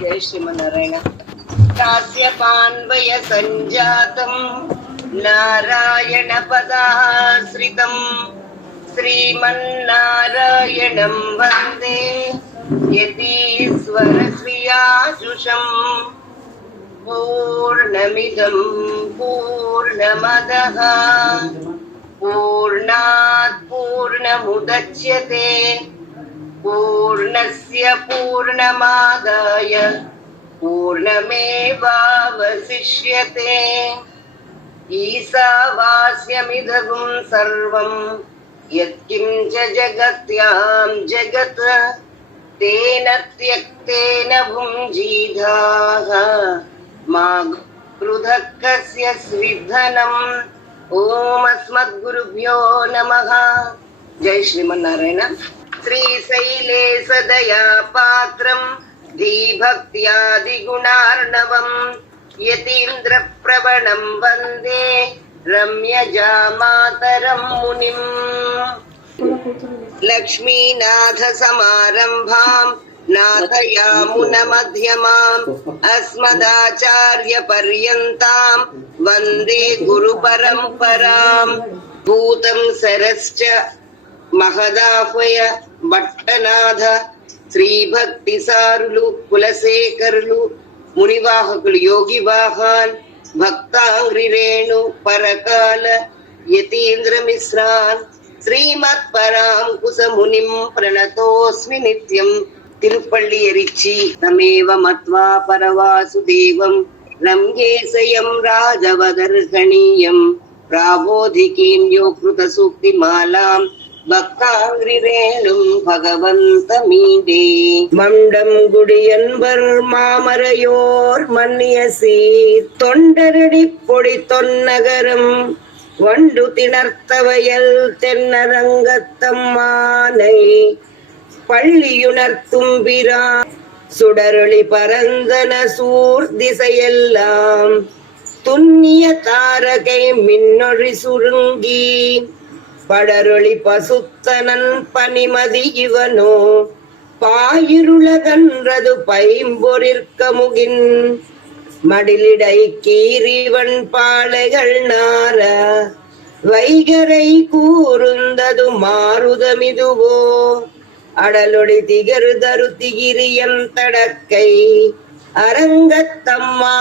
जय श्रीमन्नारायण। कास्यपान्वय संजातं नारायण पदाश्रितं श्रीमन्नारायणं वन्दे यतीश्वर श्रियाजुषम्। पूर्णमिदं पूर्णमदः पूर्णात् पूर्णमुदच्यते पूर्णस्य पूर्णमादाय पूर्णमेवावशिष्यते। ईशावास्यमिदगुं सर्वं यत्किञ्च जगत्यां जगत् तेन त्यक्तेन भुञ्जीधाः मा क्रुधः कस्य स्विद्धनम्। ओम अस्मद्गुरुभ्यो नमः। जय श्रीमन्नारायण। श्रीशैले सदया पात्रं धीभक्त्यादिगुणार्णवं यतीन्द्रप्रवणं वन्दे रम्यजामातरं मुनिम्। लक्ष्मीनाथसमारम्भां नाथयामुनमध्यमाम् अस्मदाचार्यपर्यन्तां वन्दे गुरुपरम्पराम्। भूतं सरश्च महदाह्वय భట్టనాథ శ్రీభక్తిసారులు కులశేఖరులు మునివాహకులు యోగి వాహాన్ భక్తాంగ్రి రేణు పరకాల యతీంద్ర మిశ్రాన్ శ్రీమత్ పరాంకుశ మునిం ప్రణతోస్మి నిత్యం. తిరుపల్లి ఎరిచి తమేవ మత్వా పరవాసుదేవం రంగేశయం రాజవదర్హణీయం ప్రాబోధికీం యో కృత సూక్తిమాలాం భక్తాంగ్రిరేణుం భగవంతమీడే. மண்டம் குடியன்பர் மாமரையோர் மன்னியசீர் தொண்டரடி பொடி தொன்னகரம் வண்டு திணர்த்தவயல் தென்னரங்கத்தம்மானை பள்ளியுணர்த்தும்பிரா சுடரொளி பரந்தன சூர் திசையெல்லாம் துன்னிய தாரகை மின்னொழி சுருங்கி படரொளி பசுத்தனன் பனிமதி இவனோ பாயிருளகன்றது பைம்பொறிற்க முகின் மடிலிடை கீரிவன் பாளைகள் நார வைகரை கூறுந்தது மாருதமிதுவோ அடலொளி திகருதரு திகிரியம் தடக்கை அரங்கத்தம்மா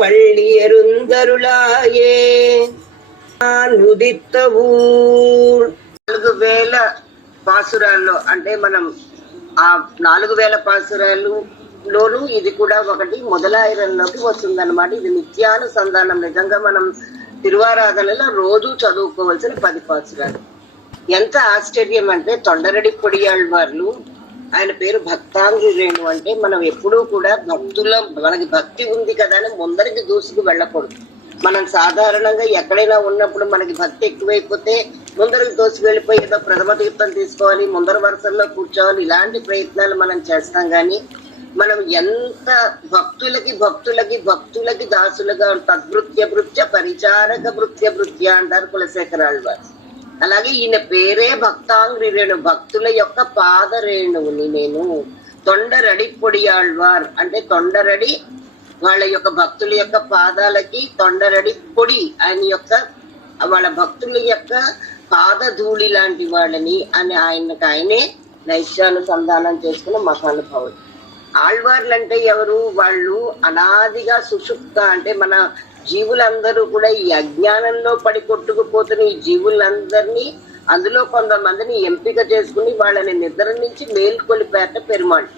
பள்ளி எருந்தருளாயே. 4000 పాసురాల్లో అంటే మనం ఆ 4000 పాసురాల్లోనూ ఇది కూడా ఒకటి మొదలాయిరంలోకి వస్తుంది అన్నమాట. ఇది నిత్యానుసంధానం. నిజంగా మనం తిరువారాధనలో రోజు చదువుకోవాల్సిన 10 పాసురాలు. ఎంత ఆశ్చర్యం అంటే తొండరడి పొడియాళ్వార్లు, ఆయన పేరు భక్తాంగి రేణు. అంటే మనం ఎప్పుడూ కూడా భక్తుల్లో మనకి భక్తి ఉంది కదా అని ముందరికి దూసుకు వెళ్ళకూడదు. మనం సాధారణంగా ఎక్కడైనా ఉన్నప్పుడు మనకి భక్తి ఎక్కువైపోతే ముందరకు దోసి వెళ్ళిపోయి ఏదో ప్రథమ తీర్థం తీసుకోవాలి, ముందర వరుసల్లో కూర్చోవాలి, ఇలాంటి ప్రయత్నాలు మనం చేస్తాం. కానీ మనం ఎంత భక్తులకి దాసులుగా తద్భృత్య భృత్య పరిచారక భృత్య భృత్య అంటారు కులశేఖరాళ్ళు వారు. అలాగే ఈయన పేరే భక్తాంగ్రి రేణు, భక్తుల యొక్క పాద రేణువుని నేను. తొండరడి పొడియాళ్వార్ అంటే తొండరడి వాళ్ళ యొక్క భక్తుల యొక్క పాదాలకి తొండరడి పొడి ఆయన యొక్క వాళ్ళ భక్తుల యొక్క పాదధూళి లాంటి వాళ్ళని అని ఆయనే నైత్యానుసంధానం చేసుకున్న మహానుభావుడు. ఆళ్వార్లు అంటే ఎవరు? వాళ్ళు అనాదిగా సుషుప్త అంటే మన జీవులందరూ కూడా ఈ అజ్ఞానంలో పడి కొట్టుకుపోతున్న ఈ జీవులందరినీ అందులో కొంతమందిని ఎంపిక చేసుకుని వాళ్ళని నిద్ర నుంచి మేల్కొలిపేట పెరుమాళ్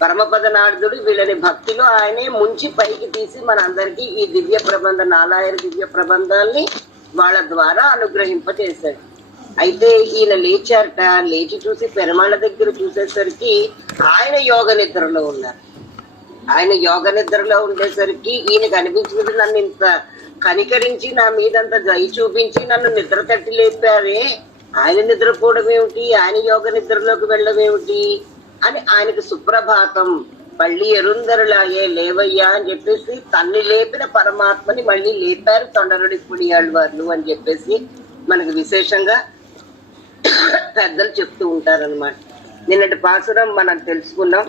పరమపదనాథుడు. వీళ్ళని భక్తిలో ఆయనే ముంచి పైకి తీసి మన అందరికీ ఈ దివ్య ప్రబంధ 4000 దివ్య ప్రబంధాల్ని వాళ్ళ ద్వారా అనుగ్రహింపచేశాడు. అయితే ఈయన లేచారట. లేచి చూసి పెరుమాళ్ళ దగ్గర చూసేసరికి ఆయన యోగ నిద్రలో ఉన్నారు. ఆయన యోగ నిద్రలో ఉండేసరికి ఈయనకు అనిపించింది, నన్ను ఇంత కనికరించి నా మీదంత దయ చూపించి నన్ను నిద్ర తట్టి లేపారే, ఆయన నిద్రపోవడం ఏమిటి, ఆయన యోగ నిద్రలోకి వెళ్ళడం ఏమిటి అని ఆయనకు సుప్రభాతం పళ్ళి ఎరుందరులాయే లేవయ్యా అని చెప్పేసి తన్ని లేపిన పరమాత్మని మళ్ళీ లేపారు తొండరడి పొడియాళ్వార్లు అని చెప్పేసి మనకు విశేషంగా పెద్దలు చెప్తూ ఉంటారనమాట. నిన్నటి పాసురం మనం తెలుసుకున్నాం.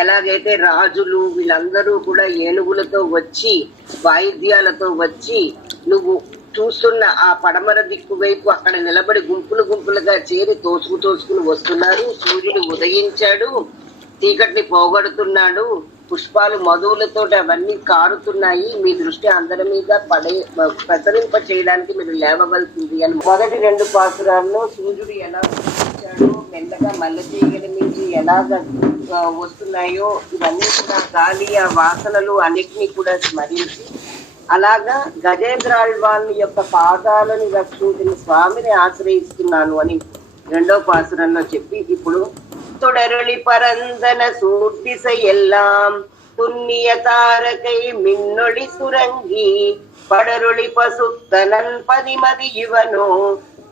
ఎలాగైతే రాజులు వీళ్ళందరూ కూడా ఏనుగులతో వచ్చి వాయిద్యాలతో వచ్చి నువ్వు చూస్తున్న ఆ పడమర దిక్కు వైపు అక్కడ నిలబడి గుంపులు గుంపులుగా చేరి తోసుకుని వస్తున్నారు. సూర్యుడు ఉదయించాడు, చీకటిని పోగొడుతున్నాడు, పుష్పాలు మధువులతో అవన్నీ కారుతున్నాయి, మీ దృష్టి అందరి మీద ప్రసరింప చేయడానికి మీరు లేవవలసింది అని మొదటి 2 పాసురాల్లో సూర్యుడు ఎలా ఉదయించాడో, మెల్లగా మల్లె తీగల నుంచి ఎలాగ వస్తున్నాయో ఇవన్నీ కూడా గాలి ఆ వాసనలు అన్నిటినీ కూడా స్మరించి, అలాగా గజేంద్రాళ్వాన్ యొక్క పాదాలను రక్షించిన స్వామిని ఆశ్రయిస్తున్నాను అని 2వ పాసురంలో చెప్పి, ఇప్పుడు தொடரொளி பரந்தன சூட்டிசை எல்லாம் புண்ணிய தாரகை மின்னொளி சுரங்கி படரொளி பசுத்தனன் பதிமதி இவனோ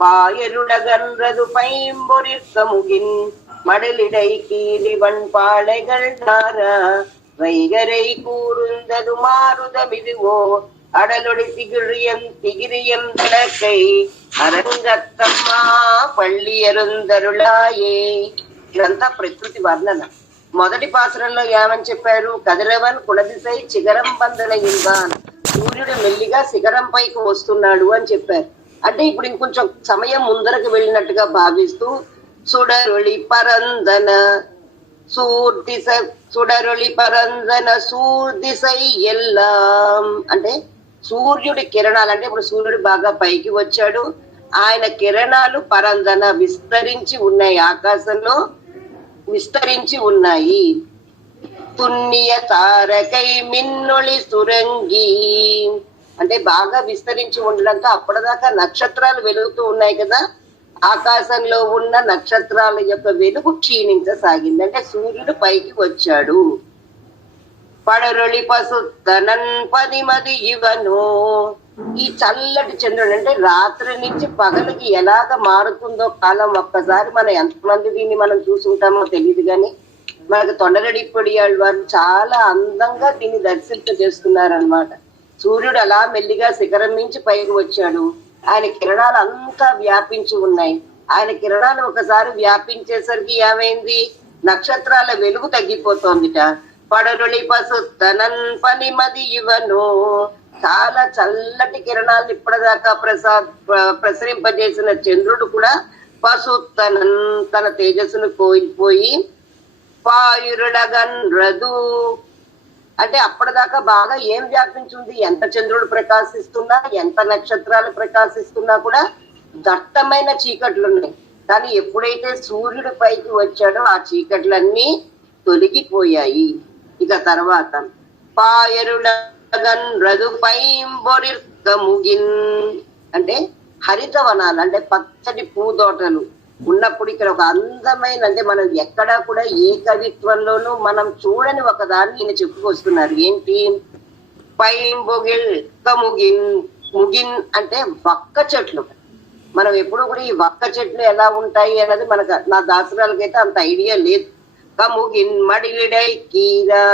பாயருடகன்றது பைம்பொறிற்க முகின் மடலிடை கீழிவன் பாளைகள் நாரா வைகரை கூர்ந்தது மாறுதமிதுவோ அடலொளி திகிரியம் தலக்கை அரங்கத்தம்மா పళ్ళియరుందరులాయే. ఇదంతా ప్రకృతి వర్ణన. మొదటి పాసురంలో ఏమని చెప్పారు? కదిరవన్ కులదిసై చిగరం బంధన ఇందాన్, సూర్యుడు మెల్లిగా శిఖరం పైకి వస్తున్నాడు అని చెప్పారు. అంటే ఇప్పుడు ఇంకొంచెం సమయం ముందరకు వెళ్ళినట్టుగా భావిస్తూ సుడరొళి పరందన సూర్దిసై ఎల్లాం అంటే సూర్యుడి కిరణాలు, అంటే ఇప్పుడు సూర్యుడు బాగా పైకి వచ్చాడు, ఆయన కిరణాలు పరందన విస్తరించి ఉన్నాయి, ఆకాశంలో విస్తరించి ఉన్నాయి. తున్నియ తారకై మిన్నొళి సురంగి అంటే బాగా విస్తరించి ఉండడంతో అప్పటిదాకా నక్షత్రాలు వెలుగుతూ ఉన్నాయి కదా, ఆకాశంలో ఉన్న నక్షత్రాల యొక్క వెలుగు క్షీణించసాగింది. అంటే సూర్యుడు పైకి వచ్చాడు. పడరొళి పసుత్తనన్ పదిమది ఇవను, ఈ చల్లటి చంద్రుడు అంటే రాత్రి నుంచి పగలకి ఎలాగ మారుతుందో కాలం, ఒక్కసారి మనం ఎంతమంది దీన్ని మనం చూసుకుంటామో తెలియదు కానీ మనకు తొండరడిప్పొడియాళ్ళు వారు చాలా అందంగా దీన్ని దర్శింపజేస్తున్నారనమాట. సూర్యుడు అలా మెల్లిగా శిఖరం నుంచి పైకి వచ్చాడు, ఆయన కిరణాలు అంతా వ్యాపించి ఉన్నాయి. ఆయన కిరణాలు ఒకసారి వ్యాపించేసరికి ఏమైంది? నక్షత్రాల వెలుగు తగ్గిపోతోందిట. పడరొళి పసుత్తనన్ పనిమది ఇవను, చాలా చల్లటి కిరణాలను ఇప్పటిదాకా ప్రసరింపజేసిన చంద్రుడు కూడా పసుత్తనన్ తన తేజస్సును కోల్పోయి పాయురుడగన్ రదు అంటే అప్పటిదాకా బాగా ఏం వ్యాపించింది? ఎంత చంద్రుడు ప్రకాశిస్తున్నా, ఎంత నక్షత్రాలు ప్రకాశిస్తున్నా కూడా దట్టమైన చీకట్లు ఉన్నాయి. కానీ ఎప్పుడైతే సూర్యుడు పైకి వచ్చాడో ఆ చీకట్లన్నీ తొలగిపోయాయి. ఇక తర్వాత పాయరుడగన్ రదు పైంబొరిర్క ముగిన్ అంటే హరితవనాలు, అంటే పచ్చటి పూదోటలు ఉన్నప్పుడు ఇక్కడ ఒక అందమైన, అంటే మనం ఎక్కడా కూడా ఏ కవిత్వంలోనూ మనం చూడని ఒక దాన్ని ఈయన చెప్పుకొస్తున్నారు. ఏంటి? పైంబొగిల్ కముగిన్, ముగిన్ అంటే వక్క చెట్లు. మనం ఎప్పుడు కూడా ఈ వక్క చెట్లు ఎలా ఉంటాయి అన్నది మనకు, నా దాసరాలకైతే అంత ఐడియా లేదు. కముగిన్ మడిలిడై కీరా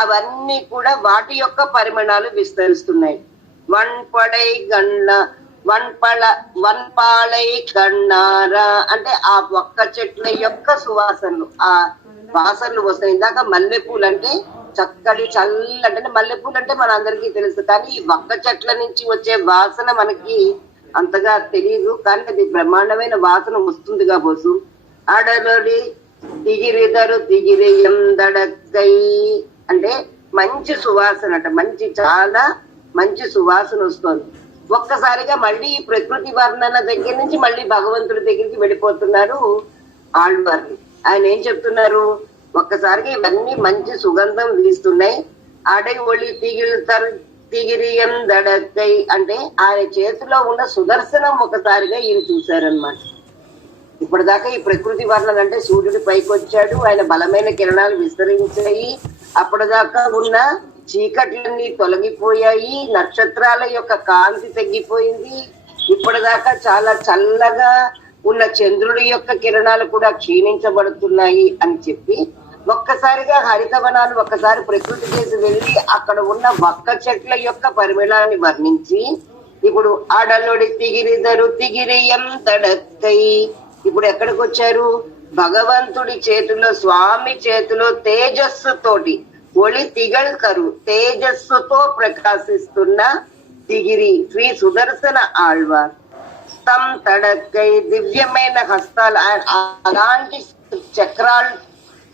అవన్నీ కూడా వాటి యొక్క పరిమాణాలు విస్తరిస్తున్నాయి. వన్పడై గండ్ల వన్పాళై గన్నారా అంటే ఆ ఒక్క చెట్ల యొక్క సువాసనలు, ఆ వాసనలు వస్తాయి. ఇందాక మల్లెపూలు అంటే చక్కటి చల్లటి, అంటే మల్లెపూలు అంటే మన అందరికీ తెలుసు, కానీ ఈ ఒక్క చెట్ల నుంచి వచ్చే వాసన మనకి అంతగా తెలియదు, కానీ అది బ్రహ్మాండమైన వాసన వస్తుంది కాబోసు. అడలొడి తిగిరియం దడక్కై అంటే మంచి సువాసన అట, చాలా మంచి సువాసన వస్తుంది. ఒక్కసారిగా మళ్ళీ ప్రకృతి వర్ణన దగ్గర నుంచి మళ్ళీ భగవంతుడి దగ్గరికి వెళ్ళిపోతున్నారు ఆళ్వార్లు. ఆయన ఏం చెప్తున్నారు? ఒక్కసారిగా ఇవన్నీ మంచి సుగంధం వీస్తున్నాయి. అడై ఒళి తిగిరియం దడక్కై అంటే ఆయన చేతిలో ఉన్న సుదర్శనం ఒకసారిగా ఈయన చూశారనమాట. ఇప్పటిదాకా ఈ ప్రకృతి వర్ణన అంటే సూర్యుడి పైకి వచ్చాడు, ఆయన బలమైన కిరణాలు విస్తరించాయి, అప్పటిదాకా ఉన్న చీకట్లన్నీ తొలగిపోయాయి, నక్షత్రాల యొక్క కాంతి తగ్గిపోయింది, ఇప్పటిదాకా చాలా చల్లగా ఉన్న చంద్రుడి యొక్క కిరణాలు కూడా క్షీణించబడుతున్నాయి అని చెప్పి ఒక్కసారిగా హరితవనాలు ఒక్కసారి ప్రకృతి చేసి వెళ్ళి అక్కడ ఉన్న వక్క చెట్ల యొక్క పరిమళాన్ని వర్ణించి ఇప్పుడు అడలొడి తిగిరియం తడక్కై ఇప్పుడు ఎక్కడికి వచ్చారు? భగవంతుడి చేతిలో, స్వామి చేతిలో తేజస్సుతోటి, ఒళి తిగళ్కరు తేజస్సుతో ప్రకాశిస్తున్న తిగిరి శ్రీ సుదర్శన ఆళ్వార్. తం తడక్కై దివ్యమైన హస్తాలు, అలాంటి చక్రాలు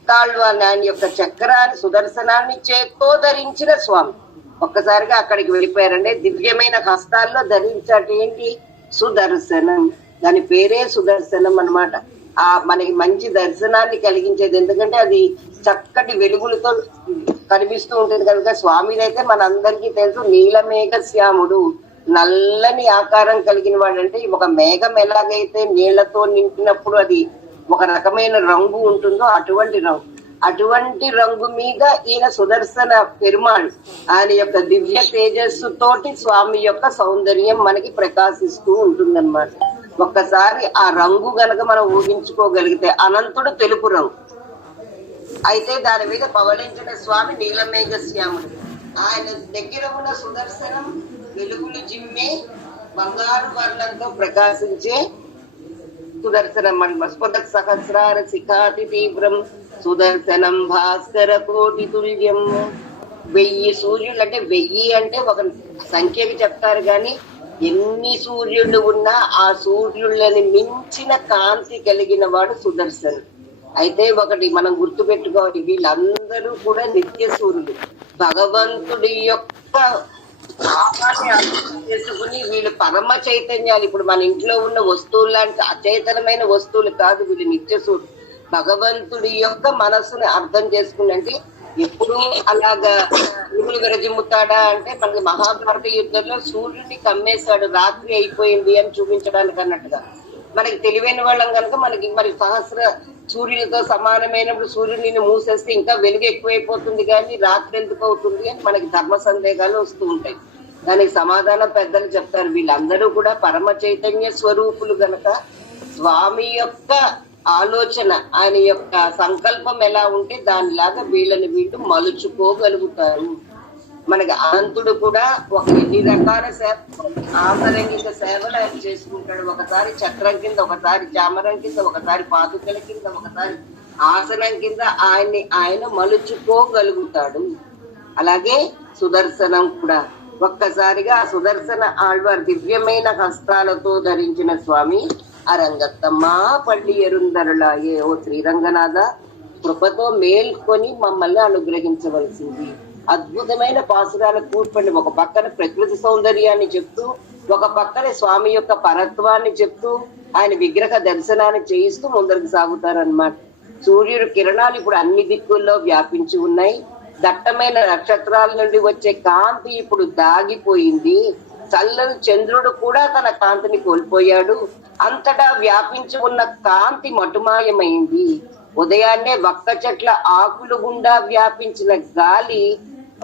తాళ్వాన్ని, ఆయన యొక్క చక్రాన్ని, సుదర్శనాన్ని చేత్తో ధరించిన స్వామి. ఒక్కసారిగా అక్కడికి వెళ్ళిపోయారండి. దివ్యమైన హస్తాల్లో ధరించట ఏంటి? సుదర్శనం. దాని పేరే సుదర్శనం అన్నమాట. మనకి మంచి దర్శనాన్ని కలిగించేది. ఎందుకంటే అది చక్కటి వెలుగులతో కనిపిస్తూ ఉంటుంది కనుక. స్వామిదైతే మనందరికీ తెలుసు, నీలమేఘ శ్యాముడు, నల్లని ఆకారం కలిగిన వాడంటే ఒక మేఘం ఎలాగైతే నీళ్లతో నింపినప్పుడు అది ఒక రకమైన రంగు ఉంటుందో అటువంటి రంగు మీద ఈయన సుదర్శన పెరుమాళ్, ఆయన యొక్క దివ్య తేజస్సుతోటి స్వామి యొక్క సౌందర్యం మనకి ప్రకాశిస్తూ ఉంటుందన్నమాట. ఒక్కసారి ఆ రంగు గనక మనం ఊహించుకోగలిగితే, అనంతుడు తెలుపు రంగు అయితే దాని మీద పవళించిన స్వామి నీలమేఘ శ్యాముడు. ఆయన దగ్గర ఉన్న సుదర్శనం వెలుగులు జిమ్మే బంగారు వర్ణంతో ప్రకాశించే సుదర్శనం అన్నమాట. స్ఫుట సహస్రార శిఖాతి తీవ్రం సుదర్శనం భాస్కర కోటి తుల్యం. 1000 సూర్యులు అంటే 1000 అంటే ఒక సంఖ్యకి చెప్తారు కానీ ఎన్ని సూర్యులు ఉన్నా ఆ సూర్యులని మించిన కాంతి కలిగిన వాడు సుదర్శనం. అయితే ఒకటి మనం గుర్తు పెట్టుకోవాలి, వీళ్ళందరూ కూడా నిత్య సూర్యులు. భగవంతుడి యొక్క భావాన్ని అర్థం చేసుకుని వీళ్ళు పరమ చైతన్యాలు. ఇప్పుడు మన ఇంట్లో ఉన్న వస్తువులు లాంటి అచేతనమైన వస్తువులు కాదు, వీళ్ళు నిత్య సూర్యులు. భగవంతుడి యొక్క మనస్సుని అర్థం చేసుకుని, అంటే ఎప్పుడు అలాగా పురుగులు విరజిమ్ముతాడా అంటే, మనకి మహాభారత యుద్ధంలో సూర్యుడిని కమ్మేశాడు, రాత్రి అయిపోయింది అని చూపించడానికి అన్నట్టుగా. మనకి తెలివైన వాళ్ళం కనుక మనకి మరి సహస్ర సూర్యులతో సమానమైనప్పుడు సూర్యుడిని మూసేస్తే ఇంకా వెలుగు ఎక్కువైపోతుంది కానీ రాత్రి ఎందుకు అవుతుంది అని మనకి ధర్మ సందేహాలు వస్తూ ఉంటాయి. దానికి సమాధానం పెద్దలు చెప్తారు. వీళ్ళందరూ కూడా పరమ చైతన్య స్వరూపులు గనక స్వామి యొక్క ఆలోచన, ఆయన యొక్క సంకల్పం ఎలా ఉంటే దానిలాగా వీళ్ళు మలుచుకోగలుగుతారు. మనకి అనంతుడు కూడా ఒక ఎన్ని రకాల సేవ, ఆమరంగిక సేవలు ఆయన చేసుకుంటాడు. ఒకసారి చక్రం కింద, ఒకసారి చామరం కింద, ఒకసారి పాదుకల కింద, ఒకసారి ఆసనం కింద ఆయన మలుచుకోగలుగుతాడు. అలాగే సుదర్శనం కూడా ఒక్కసారిగా సుదర్శన ఆళ్వార్ దివ్యమైన హస్తాలతో ధరించిన స్వామి అరంగత్తమ్మా పల్లి ఎరుందరులాయే. ఓ శ్రీరంగనాథ, కృపతో మేల్కొని మమ్మల్ని అనుగ్రహించవలసింది. అద్భుతమైన పాసురాల కూర్పండి. ఒక పక్కన ప్రకృతి సౌందర్యాన్ని చెప్తూ, ఒక పక్కన స్వామి యొక్క పరత్వాన్ని చెప్తూ, ఆయన విగ్రహ దర్శనాన్ని చేయిస్తూ ముందరికి సాగుతారన్నమాట. సూర్యుడు కిరణాలు ఇప్పుడు అన్ని దిక్కుల్లో వ్యాపించి ఉన్నాయి. దట్టమైన నక్షత్రాల నుండి వచ్చే కాంతి ఇప్పుడు దాగిపోయింది. చల్లని చంద్రుడు కూడా తన కాంతిని కోల్పోయాడు. అంతటా వ్యాపించి ఉన్న కాంతి మటుమాయమైంది. ఉదయాన్నే వక్క చెట్ల ఆకులు గుండా వ్యాపించిన గాలి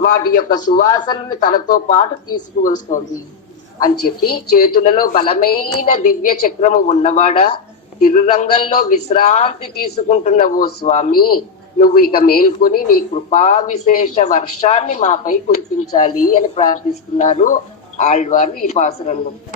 వాటి యొక్క సువాసనని తనతో పాటు తీసుకువస్తోంది అని చెప్పి, చేతులలో బలమైన దివ్య చక్రము ఉన్నవాడా, తిరురంగంలో విశ్రాంతి తీసుకుంటున్న ఓ స్వామి, నువ్వు ఇక మేల్కొని నీ కృపా విశేష వర్షాన్ని మాపై కురిపించాలి అని ప్రార్థిస్తున్నారు ఆళ్వారు ఈ పాసురంలో.